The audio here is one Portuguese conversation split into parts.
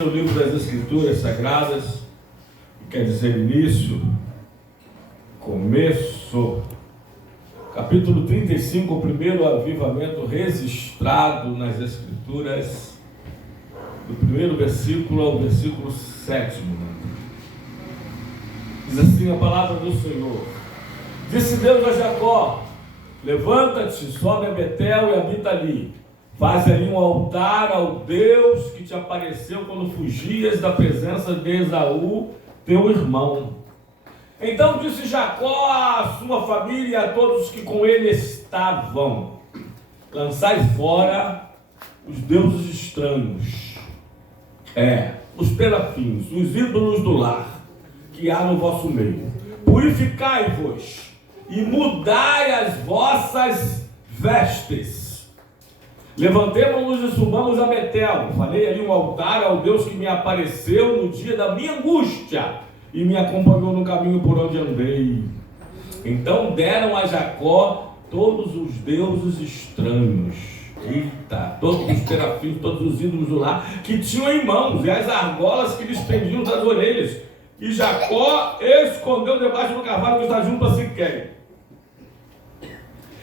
O livro das Escrituras Sagradas, que quer dizer início, começo, capítulo 35, o primeiro avivamento registrado nas Escrituras, do primeiro versículo ao versículo 7. Diz assim a palavra do Senhor: Disse Deus a Jacó: levanta-te, sobe a Betel e habita ali. Faz ali um altar ao Deus que te apareceu quando fugias da presença de Esaú, teu irmão. Então disse Jacó à sua família e a todos que com ele estavam: lançai fora os deuses estranhos, os terafins, os ídolos do lar, que há no vosso meio. Purificai-vos e mudai as vossas vestes. Levantemo-nos e subamos a Betel. Farei ali um altar ao Deus que me apareceu no dia da minha angústia e me acompanhou no caminho por onde andei. Então deram a Jacó todos os deuses estranhos, todos os terafins, todos os ídolos do lar que tinham em mãos, e as argolas que lhes pendiam das orelhas. E Jacó escondeu debaixo do cavalo que está junto a Siquém.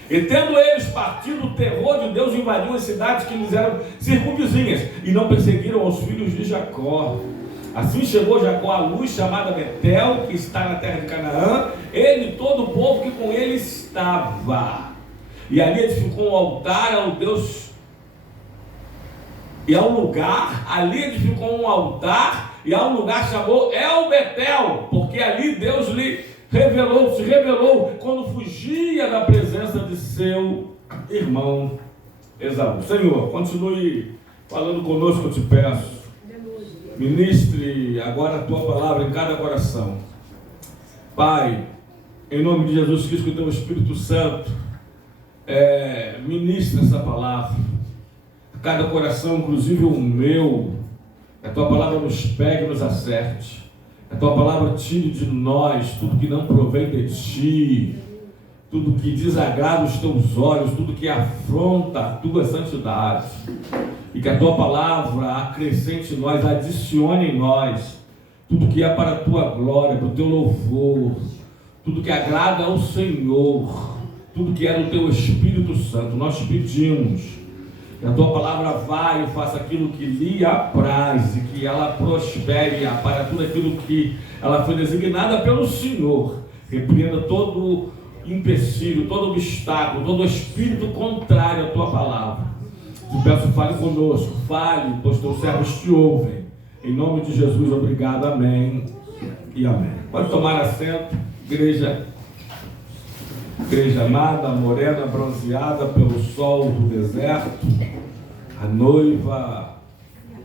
E tendo eles partido, o terror de Deus invadiu as cidades que lhes eram circunvizinhas, e não perseguiram os filhos de Jacó. Assim chegou Jacó à luz chamada Betel, que está na terra de Canaã, ele e todo o povo que com ele estava. E ali edificou um altar ao Deus, e ao lugar chamou El Betel, porque ali Deus se revelou quando fugia da presença de seu irmão Esaú. Senhor, continue falando conosco, eu te peço. Ministre agora a tua palavra em cada coração. Pai, em nome de Jesus Cristo, que o teu Espírito Santo ministre essa palavra a cada coração, inclusive o meu. A tua palavra nos pegue e nos acerte. A tua palavra tire de nós tudo que não provém de ti, tudo que desagrada os teus olhos, tudo que afronta a tua santidade. E que a tua palavra acrescente em nós, adicione em nós tudo que é para a tua glória, para o teu louvor, tudo que agrada ao Senhor, tudo que é do teu Espírito Santo. Nós te pedimos que a tua palavra vá e faça aquilo que lhe apraz, e que ela prospere para tudo aquilo que ela foi designada pelo Senhor. Repreenda todo empecilho, todo obstáculo, todo espírito contrário à tua palavra. Te peço, fale conosco, fale, pois teus servos te ouvem. Em nome de Jesus, obrigado, amém e amém. Pode tomar assento, igreja amada, morena, bronzeada pelo sol do deserto, a noiva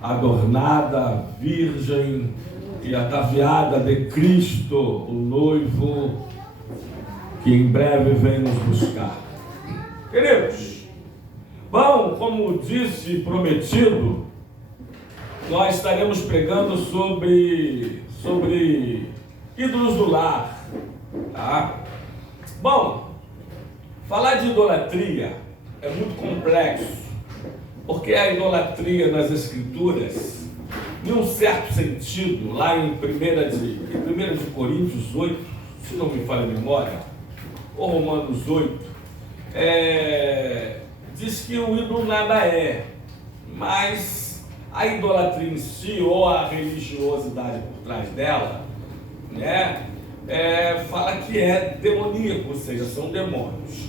adornada, virgem e ataviada de Cristo, o noivo que em breve vem nos buscar. Queridos, bom, como disse prometido, nós estaremos pregando sobre ídolos do lar, tá? Bom, falar de idolatria é muito complexo, porque a idolatria nas Escrituras, em um certo sentido, lá em 1 de Coríntios 8, se não me falha a memória, ou Romanos 8, diz que o ídolo nada é, mas a idolatria em si, ou a religiosidade por trás dela, fala que é demoníaco, ou seja, são demônios.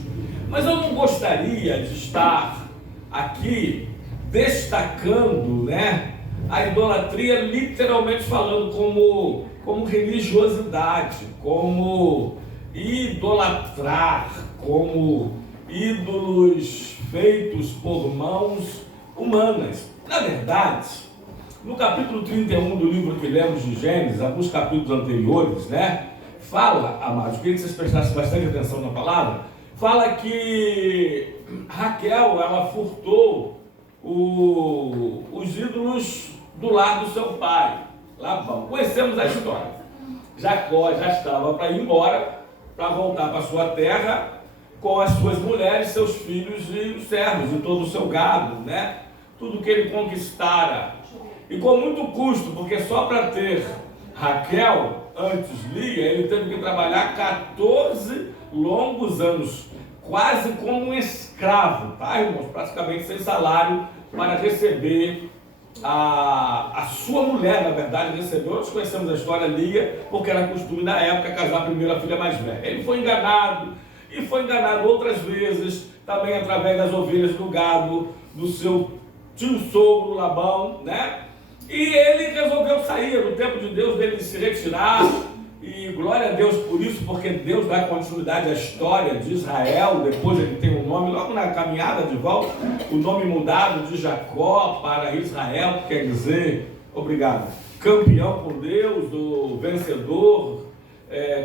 Mas eu não gostaria de estar aqui destacando, a idolatria literalmente falando como religiosidade, como idolatrar, como ídolos feitos por mãos humanas. Na verdade, no capítulo 31 do livro que lemos de Gênesis, alguns capítulos anteriores, fala, amados, queria que vocês prestassem bastante atenção na palavra, fala que Raquel, ela furtou os ídolos do lar do seu pai, Labão. Conhecemos a história. Jacó já estava para ir embora, para voltar para sua terra, com as suas mulheres, seus filhos e os servos, e todo o seu gado, tudo que ele conquistara. E com muito custo, porque só para ter Raquel, antes Lia, ele teve que trabalhar 14 longos anos, quase como um escravo, tá, irmãos? Praticamente sem salário, para receber a sua mulher, na verdade, recebeu. Nós conhecemos a história, Lia, porque era costume na época casar primeiro a filha mais velha. Ele foi enganado, e foi enganado outras vezes, também através das ovelhas do gado, do seu tio sogro Labão, né? E ele resolveu sair no tempo de Deus, dele se retirar, e glória a Deus por isso, porque Deus dá continuidade à história de Israel. Depois ele tem um nome, logo na caminhada de volta, o nome mudado de Jacó para Israel, que quer dizer, obrigado, campeão com Deus, do vencedor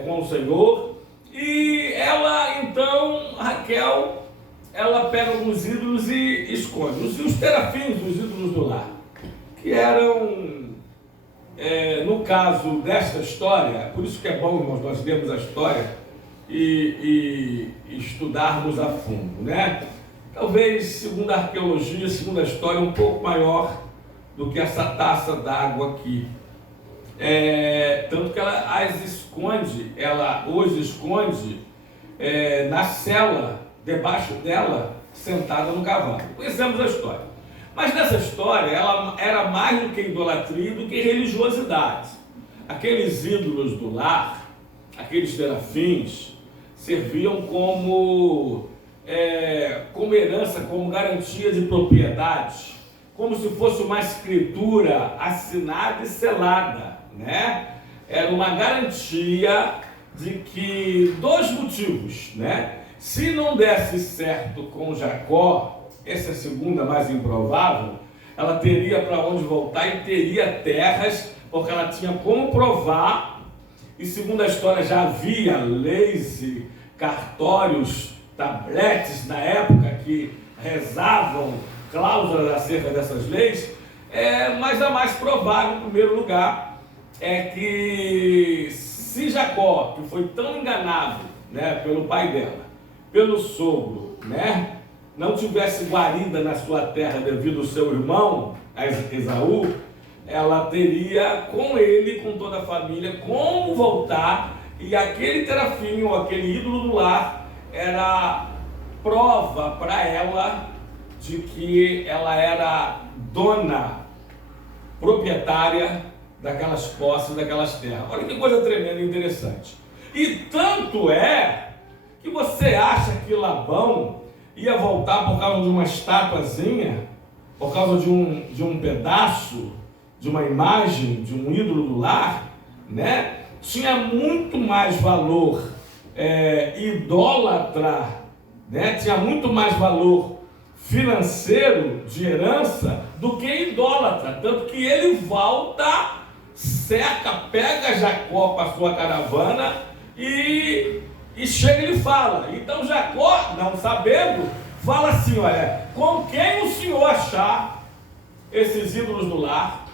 com o Senhor. E ela, então, Raquel, ela pega alguns ídolos e esconde. Os terafins, os ídolos do lar, que eram, no caso desta história, por isso que é bom, irmãos, nós lermos a história e estudarmos a fundo, né? Talvez, segundo a arqueologia, segundo a história, um pouco maior do que essa taça d'água aqui. Tanto que ela as esconde, ela hoje esconde na cela, debaixo dela, sentada no cavalo. Conhecemos a história. Mas nessa história, ela era mais do que idolatria, do que religiosidade. Aqueles ídolos do lar, aqueles serafins, serviam como herança, como garantia de propriedade, como se fosse uma escritura assinada e selada, né? Era uma garantia de que, dois motivos, né? Se não desse certo com Jacó, essa é a segunda mais improvável, ela teria para onde voltar e teria terras, porque ela tinha como provar, e segundo a história já havia leis e cartórios, tabletes na época que rezavam cláusulas acerca dessas leis, mas a mais provável, em primeiro lugar, é que se Jacó, que foi tão enganado, né, pelo pai dela, pelo sogro, né, não tivesse guarida na sua terra devido ao seu irmão, Esaú, ela teria com ele, com toda a família, como voltar, e aquele terafim, ou aquele ídolo do lar, era prova para ela de que ela era dona, proprietária daquelas posses, daquelas terras. Olha que coisa tremenda e interessante. E tanto é que você acha que Labão ia voltar por causa de uma estatuazinha, por causa de um pedaço, de uma imagem, de um ídolo do lar, né? Tinha muito mais valor idólatra, né? Tinha muito mais valor financeiro de herança do que idólatra, tanto que ele volta, cerca, pega Jacó para a sua caravana e chega e ele fala. Então Jacó, não sabendo, fala assim: olha, com quem o senhor achar esses ídolos do lar,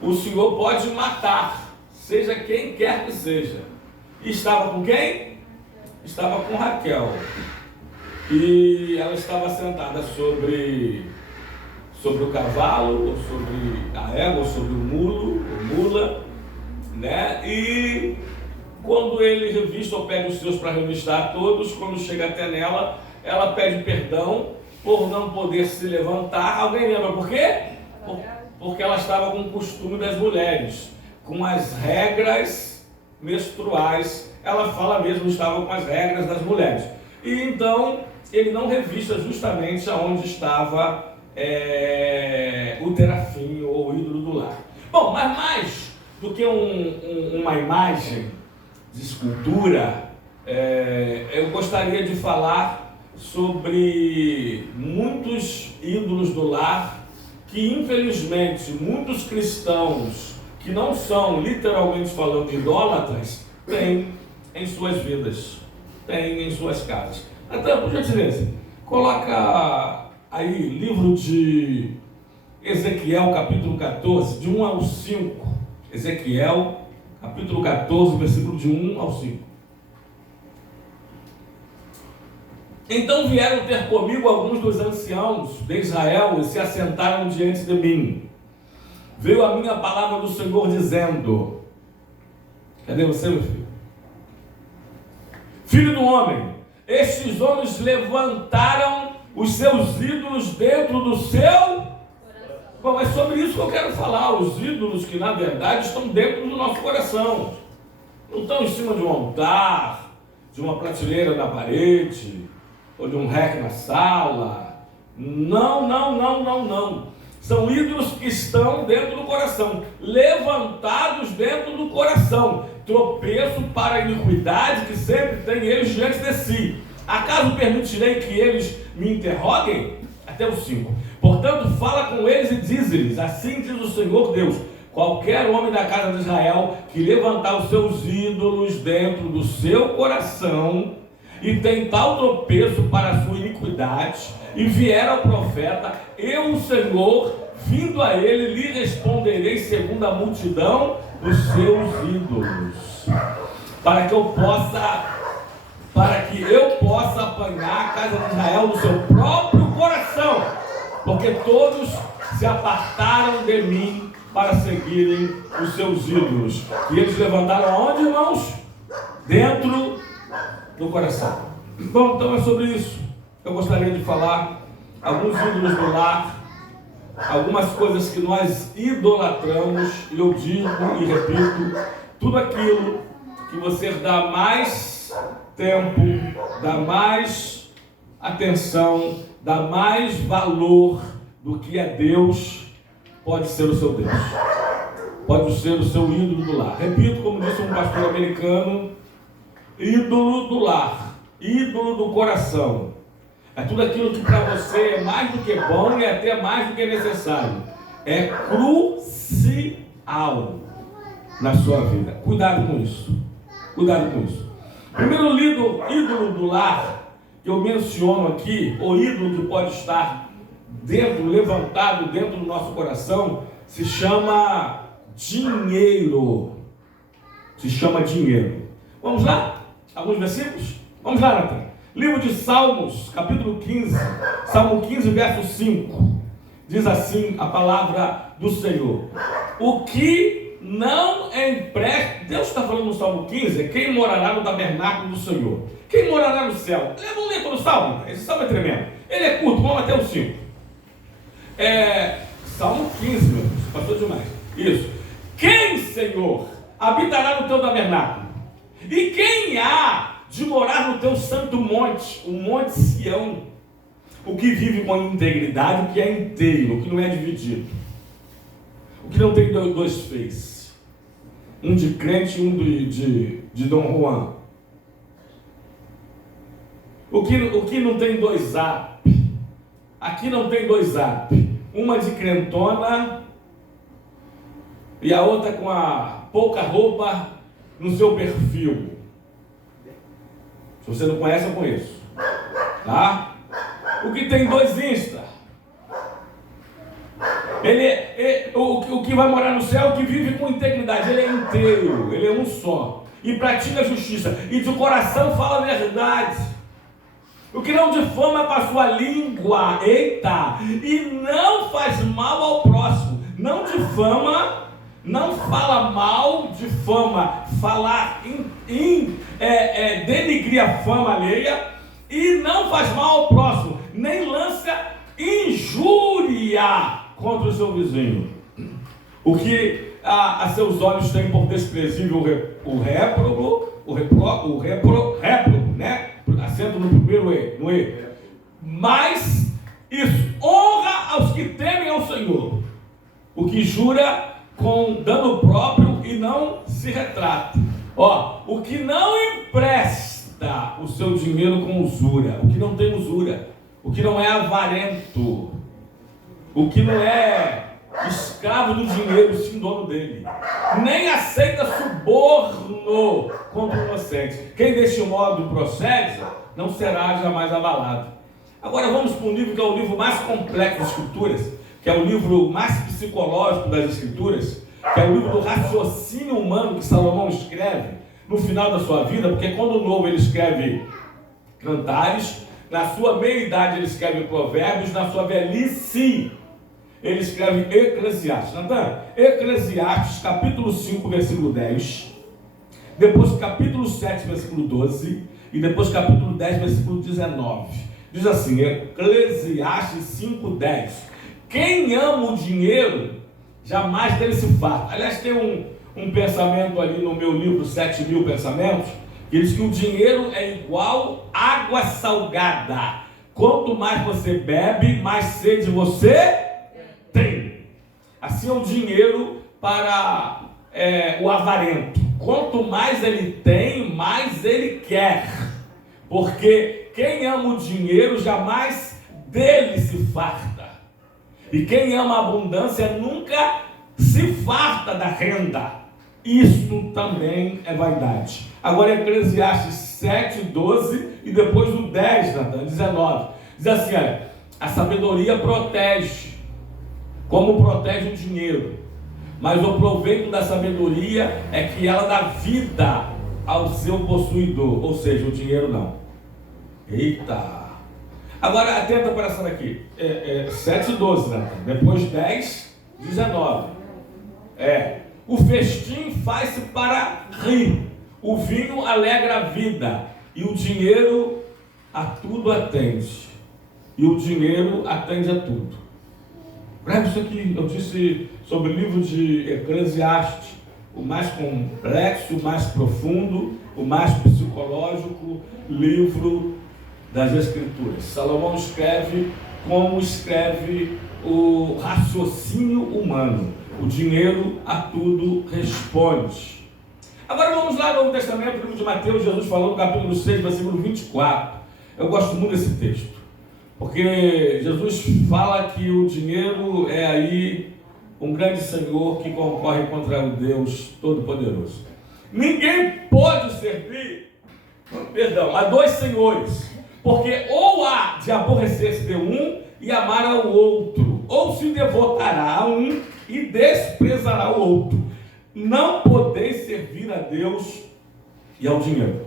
o senhor pode matar, seja quem quer que seja. E estava com quem? Estava com Raquel. E ela estava sentada sobre o cavalo, ou sobre a égua, ou sobre o mulo, ou mula, né? E quando ele revista ou pede os seus para revistar a todos, quando chega até nela, ela pede perdão por não poder se levantar. Alguém lembra por quê? Porque ela estava com o costume das mulheres, com as regras menstruais. Ela fala mesmo, estava com as regras das mulheres. E então ele não revista justamente aonde estava o terafim ou o ídolo do lar. Bom, mas mais do que uma imagem de escultura, eu gostaria de falar sobre muitos ídolos do lar que, infelizmente, muitos cristãos que não são, literalmente falando, idólatras, têm em suas vidas, têm em suas casas. Então, por gentileza, coloca aí livro de Ezequiel, capítulo 14, de 1 ao 5. Ezequiel, capítulo 14, versículo de 1 ao 5. Então vieram ter comigo alguns dos anciãos de Israel e se assentaram diante de mim. veio a minha palavra do Senhor dizendo: cadê você, meu filho? Filho do homem, estes homens levantaram os seus ídolos dentro do seu... Bom, é sobre isso que eu quero falar. Os ídolos que na verdade estão dentro do nosso coração. Não estão em cima de um altar, de uma prateleira na parede, ou de um rack na sala. Não. São ídolos que estão dentro do coração, levantados dentro do coração. Tropeço para a iniquidade que sempre tem eles diante de si. Acaso permitirei que eles me interroguem? Até o 5. Portanto, fala com eles e diz-lhes: assim diz o Senhor Deus: qualquer homem da casa de Israel que levantar os seus ídolos dentro do seu coração e tem tal tropeço para a sua iniquidade, e vier ao profeta, eu, o Senhor, vindo a ele, lhe responderei segundo a multidão dos seus ídolos, para que eu possa apanhar a casa de Israel no seu próprio coração, porque todos se apartaram de mim para seguirem os seus ídolos. E eles levantaram aonde, irmãos? Dentro do coração. Bom, então é sobre isso. Eu gostaria de falar alguns ídolos do lar, algumas coisas que nós idolatramos, e eu digo e repito, tudo aquilo que você dá mais tempo, dá mais atenção, dá mais valor do que é Deus, pode ser o seu Deus, pode ser o seu ídolo do lar. Repito, como disse um pastor americano: ídolo do lar, ídolo do coração. É tudo aquilo que para você é mais do que bom e até mais do que necessário. É crucial na sua vida. Cuidado com isso. Cuidado com isso. Primeiro ídolo do lar que eu menciono aqui, o ídolo que pode estar levantado dentro do nosso coração, se chama dinheiro. Se chama dinheiro. Vamos lá? Alguns versículos? Vamos lá, Natan. Livro de Salmos, capítulo 15, Salmo 15, verso 5. Diz assim a palavra do Senhor: o que não empresta... Deus está falando no Salmo 15, quem morará no tabernáculo do Senhor? Quem morará no céu? Vamos ler todo o Salmo? Esse Salmo é tremendo. Ele é curto, vamos até o 5. Salmo 15, meu Deus, passou demais. Isso. Quem, Senhor, habitará no teu tabernáculo? E quem há de morar no teu santo monte, o monte Sião? O que vive com integridade, o que é inteiro, o que não é dividido, o que não tem dois feixes, um de crente e um de Dom Juan, o que não tem dois zap. Aqui não tem dois zap, uma de crentona e a outra com a pouca roupa no seu perfil. Se você não conhece, eu conheço, tá? O que tem dois Insta, o que vai morar no céu, o que vive com integridade, ele é inteiro, ele é um só, e pratica a justiça, e de coração fala a verdade. O que não difama com a sua língua, eita, e não faz mal ao próximo. Não difama, não fala mal, difama, falar denigrir a fama alheia, e não faz mal ao próximo, nem lança injúria contra o seu vizinho. O que a seus olhos tem por desprezível o réprobo, né? Acento no primeiro E, no E. Mas isso, honra aos que temem ao Senhor, o que jura com dano próprio e não se retrata. O que não empresta o seu dinheiro com usura, o que não tem usura, o que não é avarento, o que não é escravo do dinheiro, sim dono dele, nem aceita suborno contra o inocente. Quem deste modo procede, não será jamais abalado. Agora vamos para um livro que é o livro mais complexo das Escrituras, que é o livro mais psicológico das Escrituras, que é o livro do raciocínio humano que Salomão escreve no final da sua vida, porque quando novo ele escreve Cantares, na sua meia-idade ele escreve Provérbios, na sua velhice ele escreve Eclesiastes. Natan, Eclesiastes, capítulo 5, versículo 10. Depois capítulo 7, versículo 12. E depois capítulo 10, versículo 19. Diz assim, Eclesiastes 5, 10. Quem ama o dinheiro, jamais dele se farta. Aliás, tem um pensamento ali no meu livro, 7.000 Pensamentos, que diz que o dinheiro é igual água salgada. Quanto mais você bebe, mais sede você tem. Assim é o dinheiro para o avarento. Quanto mais ele tem, mais ele quer. Porque quem ama o dinheiro jamais dele se farta. E quem ama a abundância nunca se farta da renda. Isso também é vaidade. Agora Eclesiastes 7, 12 e depois o 10, 19. Diz assim, olha, a sabedoria protege, como protege o dinheiro. Mas o proveito da sabedoria é que ela dá vida ao seu possuidor, ou seja, o dinheiro não. Eita! Agora atenta para essa daqui, 7,12, né? Depois 10, 19. O festim faz-se para rir, o vinho alegra a vida, e o dinheiro a tudo atende. E o dinheiro atende a tudo. Grave isso aqui, eu disse sobre o livro de Eclesiastes, o mais complexo, o mais profundo, o mais psicológico livro das Escrituras. Salomão escreve como escreve o raciocínio humano. O dinheiro a tudo responde. Agora vamos lá no Novo Testamento, no livro de Mateus, Jesus falou no capítulo 6, versículo 24. Eu gosto muito desse texto, porque Jesus fala que o dinheiro é aí um grande senhor que concorre contra o Deus Todo-Poderoso. Ninguém pode servir, a dois senhores, porque ou há de aborrecer-se de um e amar ao outro, ou se devotará a um e desprezará o outro. Não podeis servir a Deus e ao dinheiro.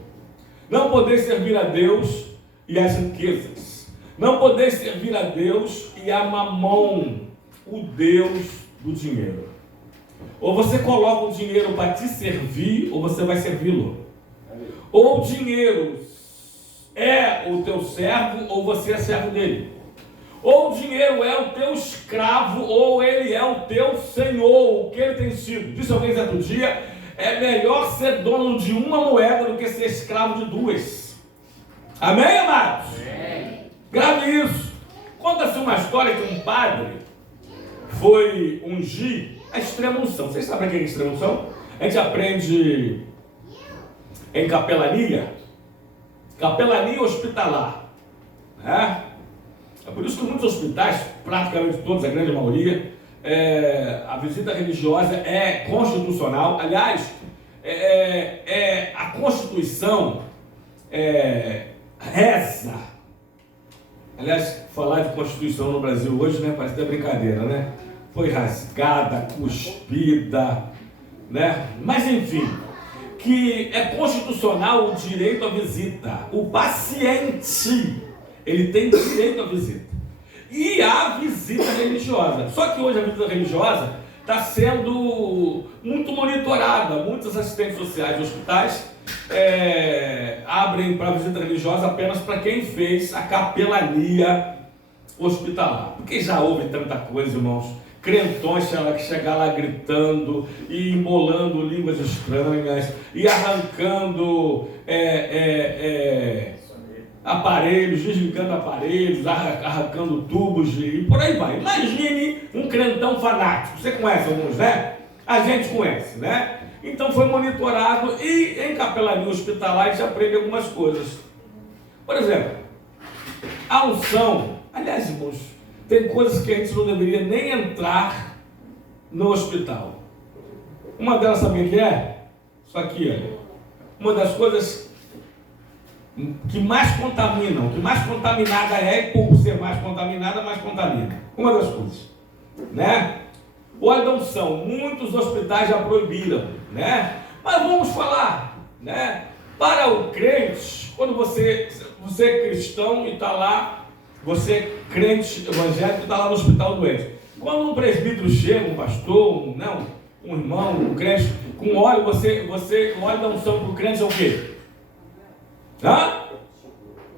Não podeis servir a Deus e às riquezas. Não podeis servir a Deus e a Mamon, o Deus do dinheiro. Ou você coloca o dinheiro para te servir, ou você vai servi-lo. Ou o dinheiro é o teu servo, ou você é servo dele. Ou o dinheiro é o teu escravo, ou ele é o teu senhor, o que ele tem sido. Disse alguém certo dia, é melhor ser dono de uma moeda do que ser escravo de duas. Amém, amados? Amém. Grave isso. Conta-se uma história que um padre foi ungir a extrema unção. Vocês sabem o que é extrema unção? A gente aprende em capelania hospitalar, né? É por isso que muitos hospitais, praticamente todos, a grande maioria, a visita religiosa é constitucional. Aliás, a Constituição reza. Aliás, falar de Constituição no Brasil hoje, né, parece até brincadeira, né? Foi rasgada, cuspida, né? Mas enfim, que é constitucional o direito à visita. O paciente, ele tem direito à visita. E a visita religiosa. Só que hoje a visita religiosa está sendo muito monitorada. Muitos assistentes sociais de hospitais abrem para a visita religiosa apenas para quem fez a capelania hospitalar. Porque já houve tanta coisa, irmãos. Crentões que chegar lá gritando e embolando línguas estranhas e arrancando aparelhos, desligando aparelhos, arrancando tubos e por aí vai. Imagine um crentão fanático. Você conhece alguns, né? A gente conhece, né? Então foi monitorado e em capelania hospitalar a gente aprende algumas coisas. Por exemplo, a unção. Aliás, irmãos, tem coisas que a gente não deveria nem entrar no hospital. Uma delas, sabe o que é? Isso aqui, olha. Uma das coisas que mais contaminam, que mais contaminada e por ser mais contaminada, mais contamina. Uma das coisas, né? O óleo da unção, muitos hospitais já proibiram, né? Mas vamos falar, né? Para o crente, quando você é cristão e está lá, você é crente evangélico e está lá no hospital doente. Quando um presbítero chega, um pastor, um irmão, um crente, com óleo, você o óleo da unção para o crente é o quê?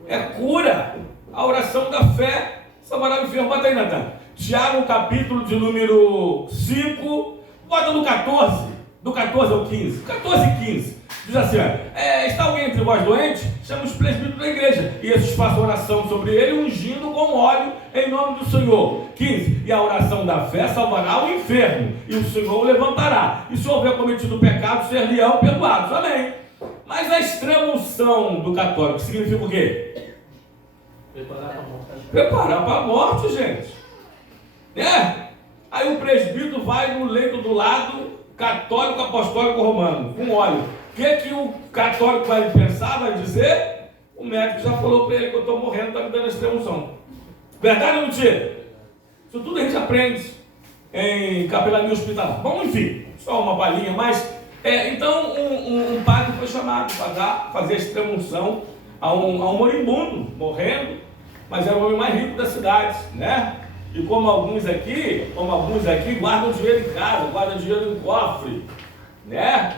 É cura. A oração da fé salvará o enfermo. Bota aí, Natan. Tiago, capítulo de número 5, bota no 14, do 14 ao 15, 14 e 15, diz assim, está alguém entre vós doente? Chama os presbíteros da igreja, e esses façam oração sobre ele, ungindo com óleo em nome do Senhor. 15, e a oração da fé salvará o enfermo, e o Senhor o levantará, e se houver cometido pecado, ser-lhe-ão perdoados. Amém. Mas a extrema unção do católico significa o quê? Preparar para a morte, gente. Aí o presbítero vai no leito do lado, católico, apostólico, romano, com óleo. O que o católico vai pensar, vai dizer? O médico já falou para ele que eu estou morrendo, está me dando a extrema unção. Verdade ou mentira? Isso tudo a gente aprende em capelania hospitalar. Bom, enfim, só uma palhinha, mas... então, um padre foi chamado para fazer a extrema unção a um moribundo, morrendo, mas era o homem mais rico da cidade, né? E como alguns aqui guardam dinheiro em casa, guardam dinheiro no cofre, né?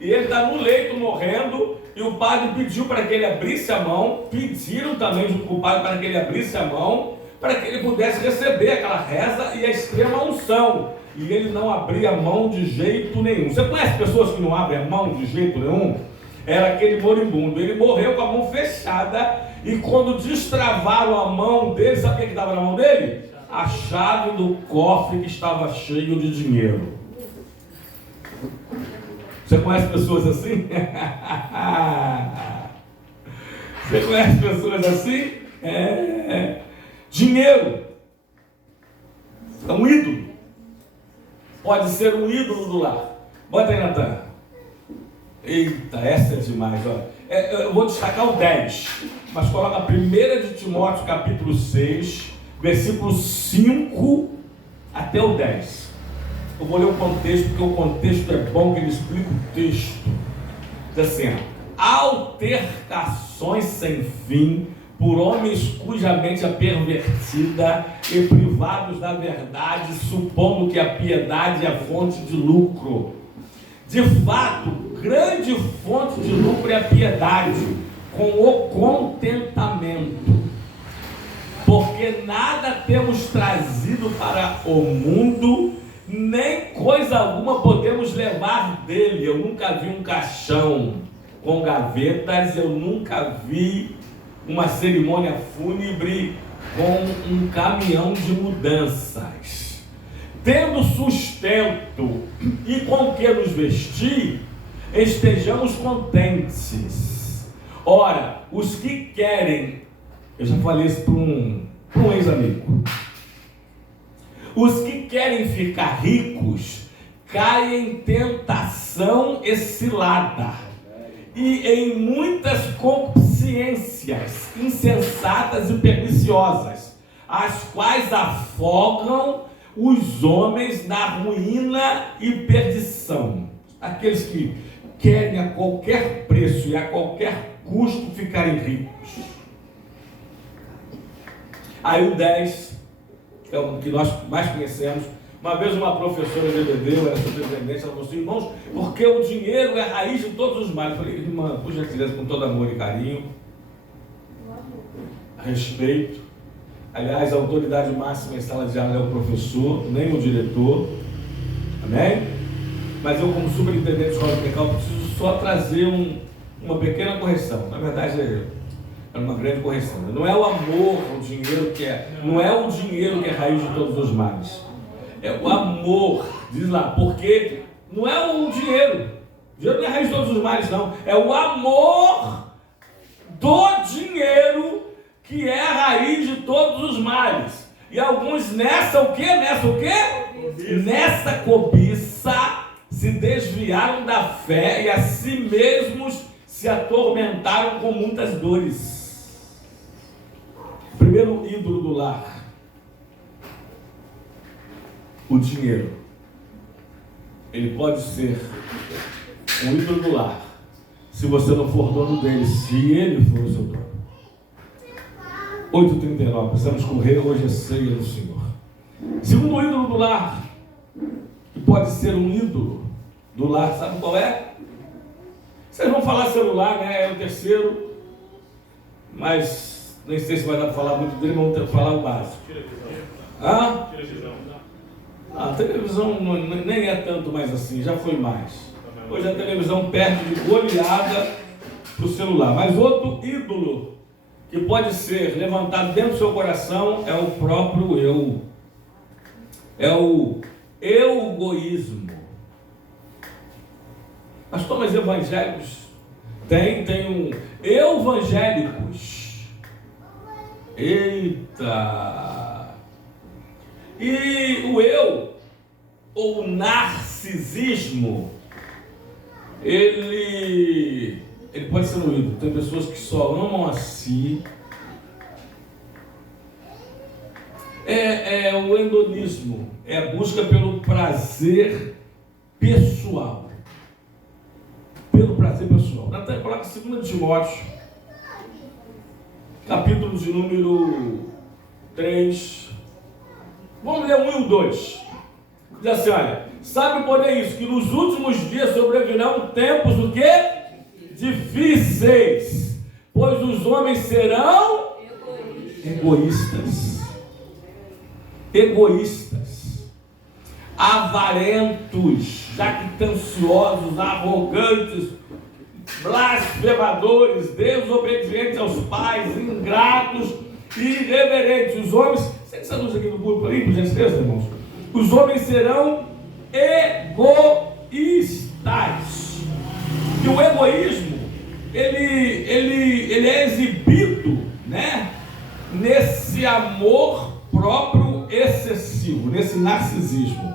E ele está no leito morrendo, e o padre pediu para que ele abrisse a mão, pediram também junto com o padre para que ele abrisse a mão, para que ele pudesse receber aquela reza e a extrema unção. E ele não abria a mão de jeito nenhum. Você conhece pessoas que não abrem a mão de jeito nenhum? Era aquele moribundo. Ele morreu com a mão fechada, e quando destravaram a mão dele, sabe o que estava na mão dele? A chave do cofre que estava cheio de dinheiro. Você conhece pessoas assim? Você conhece pessoas assim? Dinheiro é um ídolo. Pode ser um ídolo do lar. Bota aí, Natan. Eita, essa é demais. Olha. Eu vou destacar o 10, mas coloca 1 de Timóteo, capítulo 6, versículo 5 até o 10. Eu vou ler o contexto, porque o contexto é bom, que ele explica o texto. Diz assim: altercações sem fim por homens cuja mente é pervertida e privados da verdade, supondo que a piedade é fonte de lucro. De fato, grande fonte de lucro é a piedade, com o contentamento. Porque nada temos trazido para o mundo, nem coisa alguma podemos levar dele. Eu nunca vi um caixão com gavetas, eu nunca vi uma cerimônia fúnebre com um caminhão de mudanças. Tendo sustento e com que nos vestir, estejamos contentes. Ora, os que querem, eu já falei isso para um ex-amigo, os que querem ficar ricos caem em tentação e cilada, e em muitas concupiscências insensatas e perniciosas, as quais afogam os homens na ruína e perdição. Aqueles que querem a qualquer preço e a qualquer custo ficarem ricos. Aí o 10, que é o que nós mais conhecemos. Uma vez uma professora de EBD, eu era superintendente, ela falou assim: irmãos, porque o dinheiro é a raiz de todos os males. Eu falei: irmã, por gentileza, com todo amor e carinho, respeito. Aliás, a autoridade máxima em sala de aula é o professor, nem o diretor. Amém? Mas eu, como superintendente de escola dominical, preciso só trazer uma pequena correção. Na verdade, é uma grande correção. Não é o amor, o dinheiro que é. Não é o dinheiro que é a raiz de todos os males. É o amor. Diz lá, porque não é o dinheiro. O dinheiro não é a raiz de todos os males, não. É o amor do dinheiro que é a raiz de todos os males. E alguns nessa o quê? Nessa cobiça se desviaram da fé e a si mesmos se atormentaram com muitas dores. Primeiro ídolo do lar: o dinheiro. Ele pode ser um ídolo do lar se você não for dono dele, se ele for o seu dono. 8h39, precisamos correr, hoje é ceia do Senhor. Segundo ídolo do lar, que pode ser um ídolo do lar, sabe qual é? Vocês vão falar celular, né? É o terceiro, mas nem sei se vai dar para falar muito dele, vamos ter que falar o básico. A televisão nem é tanto mais assim, já foi mais. Hoje a televisão perde de goleada para o celular. Mas outro ídolo que pode ser levantado dentro do seu coração é o próprio eu. É o egoísmo. Pastor, mas evangélicos tem um evangélicos. Eita! E o eu, ou o narcisismo, ele pode ser um ídolo. Tem pessoas que só amam a si. É o hedonismo, é a busca pelo prazer pessoal. Pelo prazer pessoal. Natan, coloca 2 Timóteo, capítulo de número 3. Vamos ler 1 e o 2. Diz assim, olha, sabe porém isso, que nos últimos dias sobrevirão tempos o quê? Difíceis, pois os homens serão egoístas, avarentos, jactanciosos, arrogantes, blasfemadores, desobedientes aos pais, ingratos e irreverentes. Os homens, você essa luz aqui no público aí, por gentileza, irmãos? Os homens serão egoístas. E o egoísmo, ele é exibido, né, nesse amor próprio excessivo, nesse narcisismo,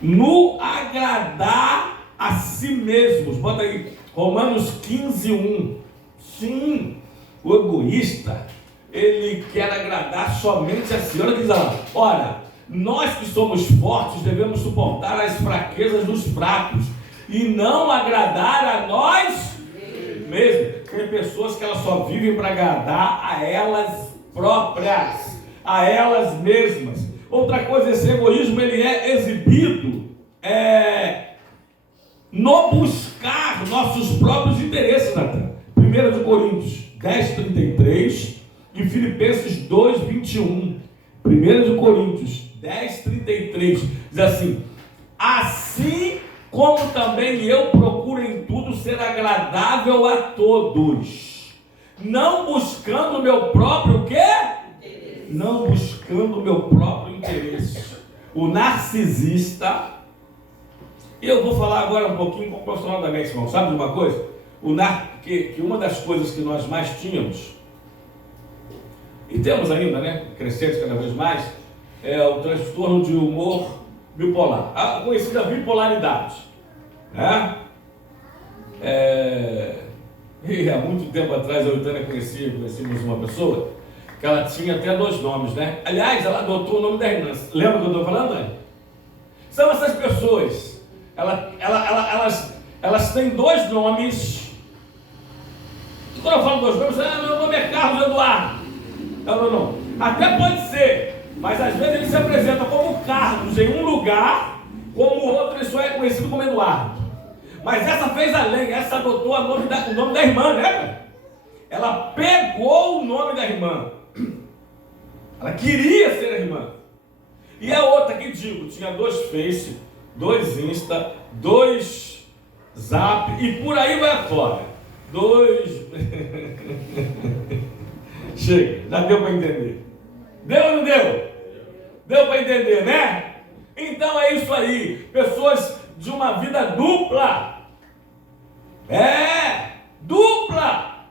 no agradar a si mesmos. Bota aí, Romanos 15:1. Sim, o egoísta, ele quer agradar somente a si. Olha o que diz lá. Ora, nós que somos fortes devemos suportar as fraquezas dos fracos e não agradar a nós mesmos. Tem pessoas que elas só vivem para agradar a elas próprias, a elas mesmas. Outra coisa, esse egoísmo, ele é exibido no buscar nossos próprios interesses, Natan. 1 Coríntios 10:33 e Filipenses 2:21. 1 Coríntios 10:33 diz assim: assim como também eu procuro em tudo ser agradável a todos, não buscando o meu próprio quê? Não buscando o meu próprio interesse. O narcisista, e eu vou falar agora um pouquinho com o profissional da mente, irmão. Sabe de uma coisa? Que uma das coisas que nós mais tínhamos, e temos ainda, né, crescendo cada vez mais, é o transtorno de humor bipolar, a conhecida bipolaridade, né? E há muito tempo atrás eu e Tânia conhecíamos uma pessoa que ela tinha até 2 nomes, né? Aliás, ela adotou o nome da irmã. Lembra que eu estou falando, né? São essas pessoas, elas têm 2 nomes. E quando eu falo 2 nomes, meu nome é Carlos Eduardo. Não. Até pode ser, mas às vezes ele se apresenta como Carlos em um lugar, como o outro ele só é conhecido como Eduardo. Mas essa fez além, essa adotou o nome da irmã, né? Ela pegou o nome da irmã. Ela queria ser a irmã. E a outra que digo, tinha 2 Face, 2 Insta, 2 Zap e por aí vai fora. 2... Chega, já deu para entender. Deu ou não deu? Deu para entender, né? Então é isso aí. Pessoas de uma vida dupla. Dupla.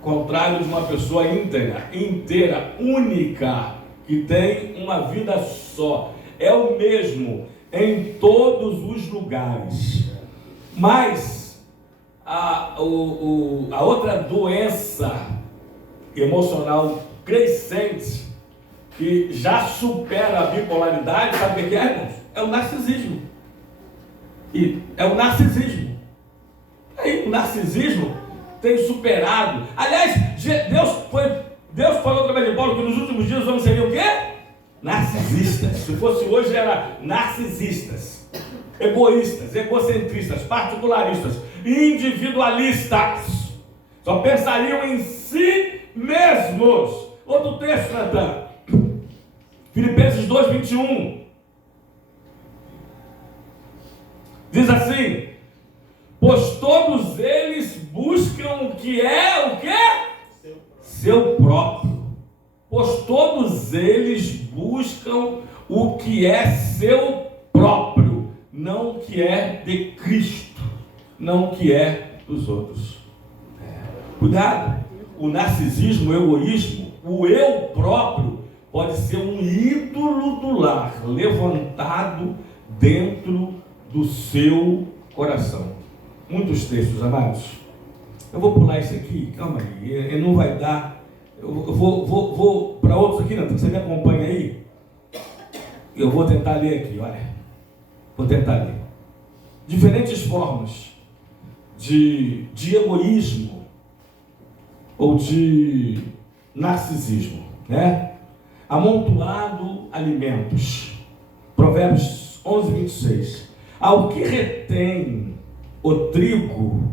Contrário de uma pessoa inteira, única, que tem uma vida só. É o mesmo em todos os lugares. Mas a outra doença emocional crescente, que já supera a bipolaridade, sabe o que é, irmãos? É o narcisismo. E é o narcisismo. Aí o narcisismo tem superado. Aliás, Deus falou através de Paulo que nos últimos dias vamos ser o quê? Narcisistas. Se fosse hoje, era narcisistas, egoístas, egocentristas, particularistas, individualistas. Só pensariam em si mesmos. Outro texto, Natan. Filipenses 2:21. Diz assim: pois todos eles buscam o que é o quê? Seu próprio. Pois todos eles buscam o que é seu próprio, não o que é de Cristo, não o que é dos outros. Cuidado, o narcisismo, o egoísmo, o eu próprio pode ser um ídolo do lar levantado dentro do seu coração. Muitos textos, amados. Eu vou pular isso aqui, calma aí, ele não vai dar. Eu vou para outros aqui, não. Você me acompanha aí? Eu vou tentar ler aqui, olha. Vou tentar ler. Diferentes formas de egoísmo ou de narcisismo, né? Amontoado alimentos. Provérbios 11:26. Ao que retém o trigo,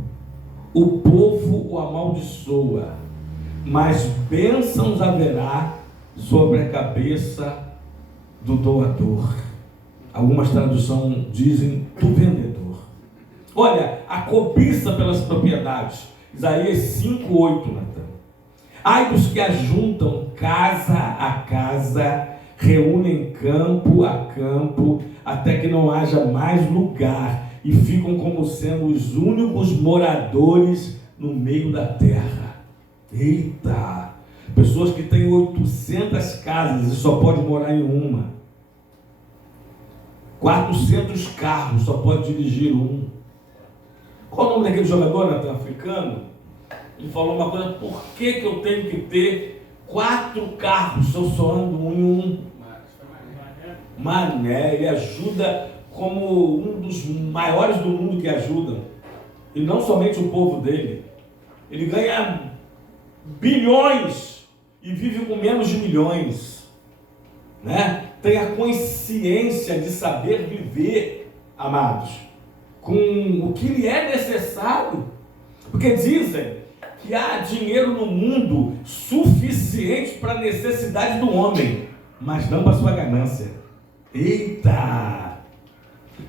o povo o amaldiçoa, mas bênçãos haverá sobre a cabeça do doador. Algumas traduções dizem do vendedor. Olha, a cobiça pelas propriedades. Isaías 5:8, Natan. Ai dos que ajuntam casa a casa, reúnem campo a campo, até que não haja mais lugar, e ficam como sendo os únicos moradores no meio da terra. Eita! Pessoas que têm 800 casas e só pode morar em uma. 400 carros, só pode dirigir um. Qual o nome daquele jogador, Natan, africano? Ele falou uma coisa: por que eu tenho que ter 4 carros se eu só ando em um? Mané, ele ajuda como um dos maiores do mundo que ajudam. E não somente o povo dele. Ele ganha bilhões e vive com menos de milhões, né? Tem a consciência de saber viver, amados, com o que lhe é necessário, porque dizem que há dinheiro no mundo suficiente para a necessidade do homem, mas não para a sua ganância. Eita!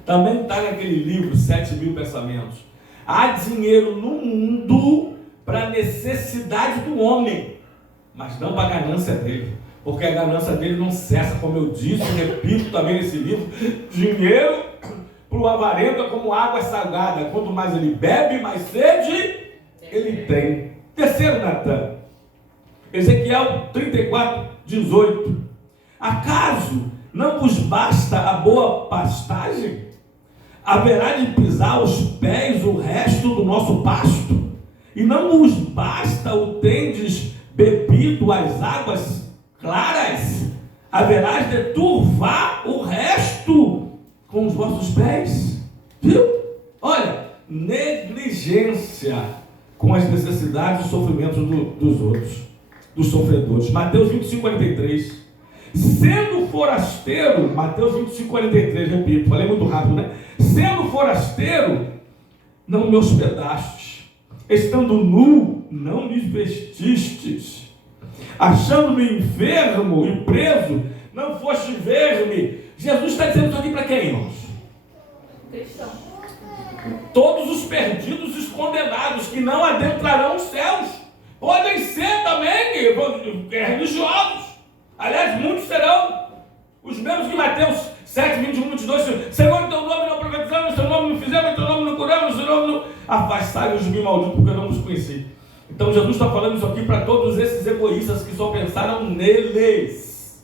Também está naquele livro 7.000 Pensamentos. Há dinheiro no mundo para a necessidade do homem, mas não para a ganância dele, porque a ganância dele não cessa, como eu disse, repito também nesse livro: dinheiro para o avarento é como água salgada, quanto mais ele bebe, mais sede ele tem. Terceiro, Natan, Ezequiel 34:18. Acaso não vos basta a boa pastagem? Haverá de pisar aos pés o resto do nosso pasto? E não vos basta o tendes bebido as águas claras? Haverás de turvar o resto com os vossos pés? Viu? Olha, negligência com as necessidades e sofrimentos dos outros, dos sofredores. Mateus 25:43. Sendo forasteiro, Mateus 25:43, repito, falei muito rápido, né? Sendo forasteiro, não me hospedastes. Estando nu, não me vestistes. Achando-me enfermo e preso, não foste ver-me. Jesus está dizendo isso aqui para quem, irmãos? Cristão. Todos os perdidos e condenados que não adentrarão os céus. Podem ser também religiosos. Aliás, muitos serão os mesmos que Mateus 7:21-22. Senhor, em teu nome não profetizamos, em teu nome não fizemos, em teu nome não curamos, em teu nome não... Afastai-vos de mim, maldito, porque eu não vos conheci. Então Jesus está falando isso aqui para todos esses egoístas que só pensaram neles.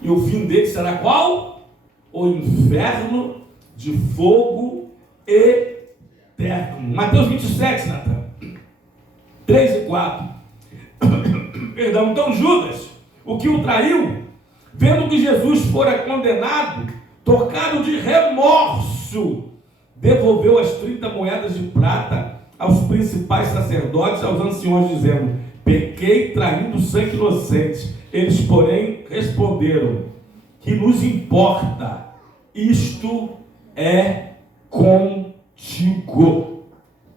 E o fim deles será qual? O inferno de fogo eterno. Mateus 27, Natan, 3:4. Perdão, então Judas, o que o traiu, vendo que Jesus fora condenado, tocado de remorso, devolveu as 30 moedas de prata aos principais sacerdotes, aos anciões, dizendo: pequei traindo sangue inocente. Eles, porém, responderam: que nos importa, isto é contigo.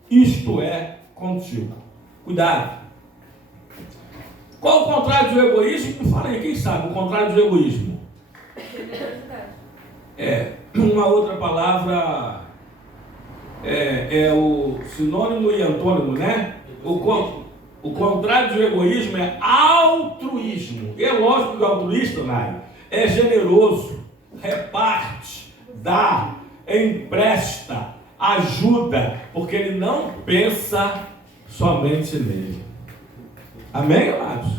Isto é contigo. Cuidado. Qual o contrário do egoísmo? Me fala aí, quem sabe o contrário do egoísmo? Uma outra palavra é o sinônimo e antônimo, né? O contrário do egoísmo é altruísmo. E é lógico que o altruísta, Nai, é generoso, reparte, dá, empresta, ajuda, porque ele não pensa somente nele. Amém, amados?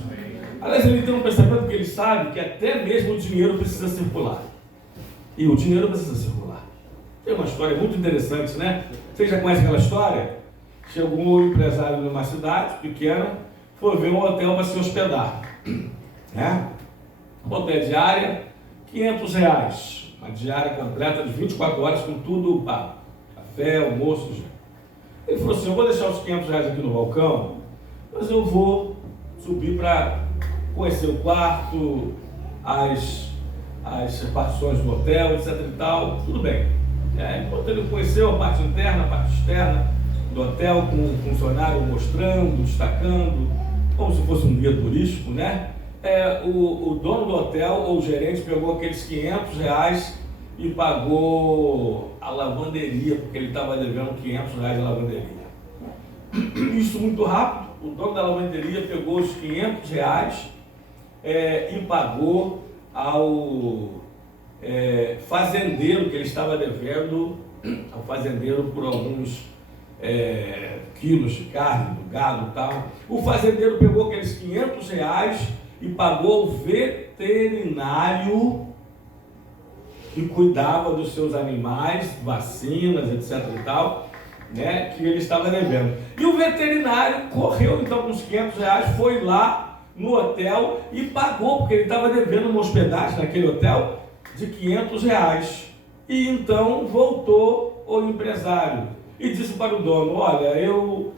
Aliás, ele tem um pensamento que ele sabe que até mesmo o dinheiro precisa circular. E o dinheiro precisa circular. Tem uma história muito interessante, né? Vocês já conhecem aquela história? Chegou um empresário numa cidade pequena, foi ver um hotel para se hospedar. Né? Hotel diária, R$500. Uma diária completa de 24 horas com tudo pago. Café, almoço, já. Ele falou assim: eu vou deixar os R$500 aqui no balcão, mas eu vou subir para conhecer o quarto, as repartições do hotel, etc e tal. Tudo bem. Enquanto ele conheceu a parte interna, a parte externa do hotel, com um funcionário mostrando, destacando, como se fosse um guia turístico, né? O dono do hotel, ou o gerente, pegou aqueles R$500 e pagou a lavanderia, porque ele estava devendo R$500 a lavanderia. Isso muito rápido, o dono da lavanderia pegou os R$500 e pagou ao fazendeiro, que ele estava devendo ao fazendeiro por alguns quilos de carne, do gado e tal. O fazendeiro pegou aqueles R$500 e pagou o veterinário que cuidava dos seus animais, vacinas, etc e tal, né, que ele estava devendo. E o veterinário correu então com os R$500, foi lá no hotel e pagou, porque ele estava devendo uma hospedagem naquele hotel de R$500. E então voltou o empresário e disse para o dono: olha, eu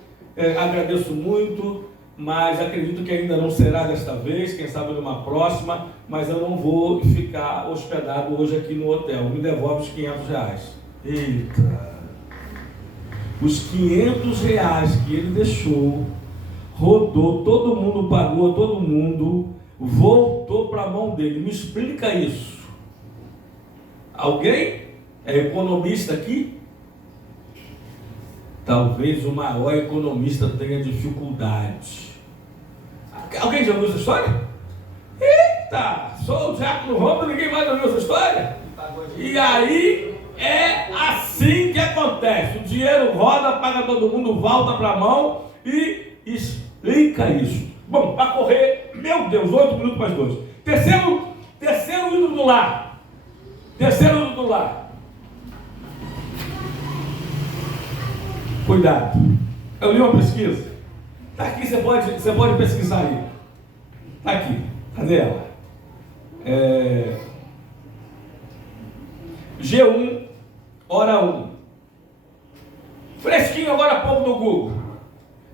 agradeço muito, mas acredito que ainda não será desta vez, quem sabe numa próxima, mas eu não vou ficar hospedado hoje aqui no hotel, me devolve os R$500. Eita! Os R$500 que ele deixou, rodou, todo mundo pagou, todo mundo, voltou para a mão dele. Me explica isso. Alguém é economista aqui? Talvez o maior economista tenha dificuldade. Alguém já ouviu essa história? Eita! Sou o Diácono Romulo, ninguém mais ouviu essa história? E aí é assim que acontece. O dinheiro roda, paga todo mundo, volta para a mão e explica isso. Bom, para correr, meu Deus, 8 minutos mais 2. Terceiro ídolo do lar. Terceiro ídolo do lar. Cuidado. Eu li uma pesquisa. Está aqui, você pode pesquisar aí. Está aqui. Cadê ela? G1, hora 1. Fresquinho agora há pouco no Google.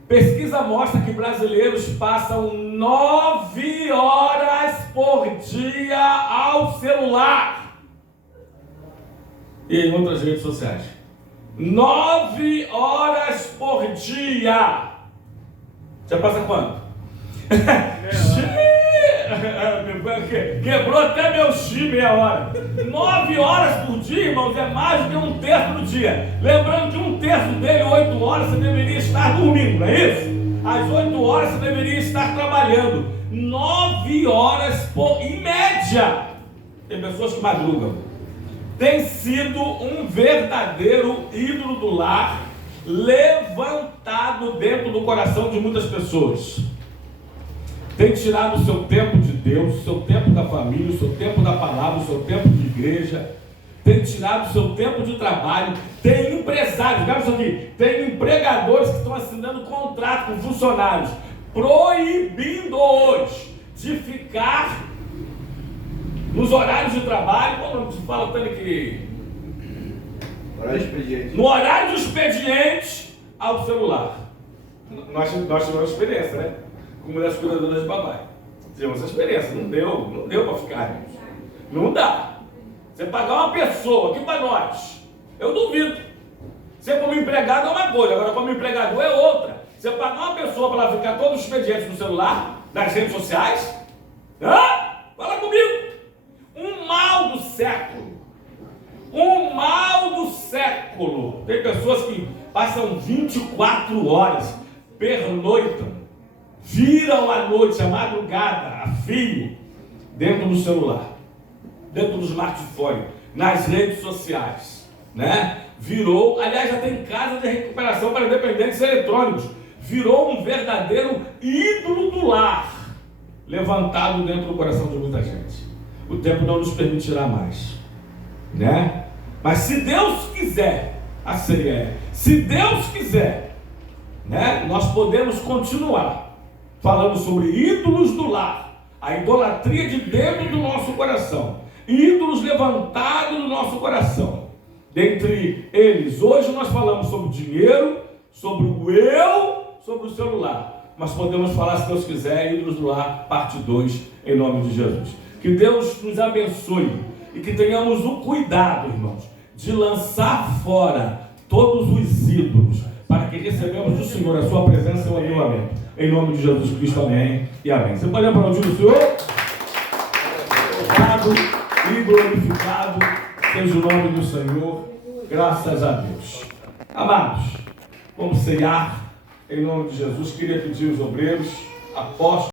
Pesquisa mostra que brasileiros passam 9 horas por dia ao celular e em outras redes sociais. 9 horas por dia. Já passa quanto? Quebrou até meu chi meia hora. 9 horas por dia, irmãos, é mais do que um terço do dia. Lembrando que um terço dele, 8 horas, você deveria estar dormindo, não é isso? Às 8 horas você deveria estar trabalhando. 9 horas em média. Tem pessoas que madrugam. Tem sido um verdadeiro ídolo do lar, levantado dentro do coração de muitas pessoas. Tem tirado o seu tempo de Deus, o seu tempo da família, o seu tempo da palavra, o seu tempo de igreja. Tem tirado o seu tempo de trabalho. Tem empresários, olha isso aqui, tem empregadores que estão assinando contrato com funcionários, proibindo-os de ficar nos horários de trabalho. Quando se fala tanto que no horário do expediente ao celular. Nós tivemos experiência, né? Como das cuidadoras de papai. Tivemos essa experiência, não deu para ficar rico. Não dá. Você pagar uma pessoa aqui para nós, eu duvido. Você como empregado é uma coisa, agora como empregador é outra. Você pagar uma pessoa para ela ficar todos os expedientes no celular, nas redes sociais, fala comigo. Um mal do século. Um mal do século. Tem pessoas que passam 24 horas, pernoitam, viram a noite, a madrugada, a fio, dentro do celular, dentro do smartphone, nas redes sociais, né? Virou, aliás, já tem casa de recuperação para dependentes eletrônicos, virou um verdadeiro ídolo do lar, levantado dentro do coração de muita gente. O tempo não nos permitirá mais, né? Mas se Deus quiser, a ceia é, se Deus quiser, né? Nós podemos continuar falando sobre ídolos do lar, a idolatria de dentro do nosso coração, ídolos levantados no nosso coração. Dentre eles, hoje nós falamos sobre o dinheiro, sobre o eu, sobre o celular. Mas podemos falar, se Deus quiser, ídolos do lar, parte 2, em nome de Jesus. Que Deus nos abençoe e que tenhamos o cuidado, irmãos, de lançar fora todos os ídolos, para que recebamos do Senhor a sua presença e o avivamento. Em nome de Jesus Cristo, amém e amém. Você pode aplaudir o Senhor? Louvado e glorificado seja o nome do Senhor, graças a Deus. Amados, vamos ceiar em nome de Jesus. Queria pedir os obreiros, apóstolos,